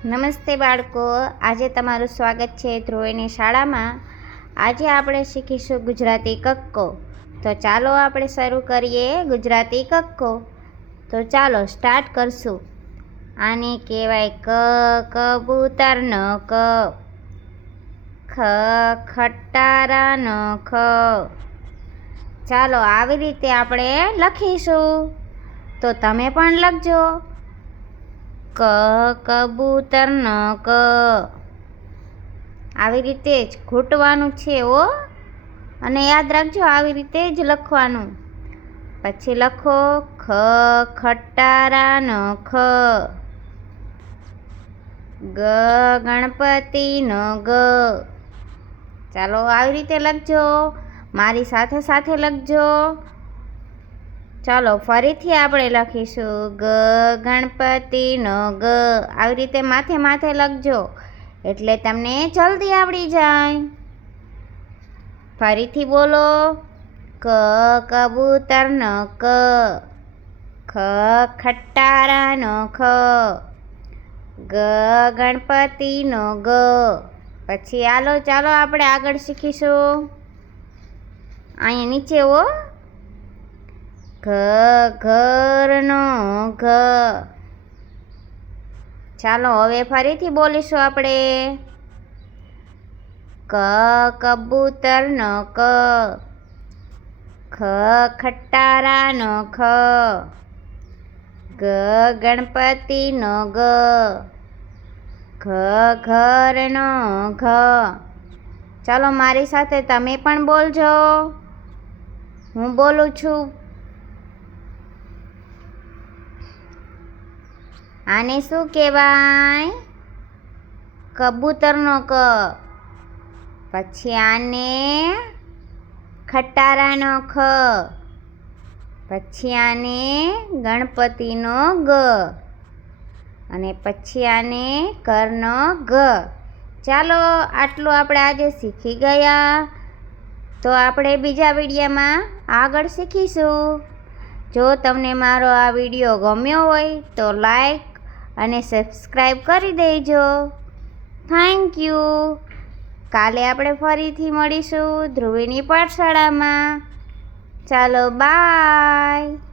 નમસ્તે બાળકો, આજે તમારું સ્વાગત છે ધ્રુવીની શાળામાં। આજે આપણે શીખીશું ગુજરાતી કક્કો। તો ચાલો આપણે શરૂ કરીએ ગુજરાતી કક્કો। તો ચાલો સ્ટાર્ટ કરશું। આને કહેવાય કબૂતરનો ક, ખટારાનો ખ। ચાલો આવી રીતે આપણે લખીશું, તો તમે પણ લખજો। કબૂતરનો ક, આવી રીતે જ ઘૂંટવાનું છે ઓ, અને યાદ રાખજો આવી રીતે જ લખવાનું। પછી લખો ખટારાનો ખ, ગણપતિનો ગ। ચાલો આવી રીતે લખજો, મારી સાથે સાથે લખજો। ચાલો ફરીથી આપણે લખીશું ગણપતિનો ગ, આવી રીતે માથે માથે લખજો, એટલે તમને જલ્દી આવડી જાય। ફરીથી બોલો, કબૂતરનો ક, ખટારાનો ખ, ગણપતિનો ગ। પછી ચાલો આપણે આગળ શીખીશું। અહીંયા નીચે હો, ઘરનો ઘ। ચાલો હવે ફરીથી બોલીશું આપણે, કબૂતરનો ક, ખટારાનો ખ, ગણપતિનો ગ, ઘરનો ઘ। ચાલો મારી સાથે તમે પણ બોલજો, હું બોલું છું। આને શું કહેવાય? કબૂતરનો ક। પછી આને ખટારાનો ખ, પછી આને ગણપતિનો ગ, અને પછી આને ઘરનો ઘ। ચાલો આટલું આપણે આજે શીખી ગયા। તો આપણે બીજા વિડીયોમાં આગળ શીખીશું। જો તમને મારો આ વિડીયો ગમ્યો હોય તો લાઈક અને સબસ્ક્રાઈબ કરી દેજો। Thank you. કાલે આપણે ફરીથી મળીશું ધ્રુવીની પાઠશાળામાં। ચાલો બાય।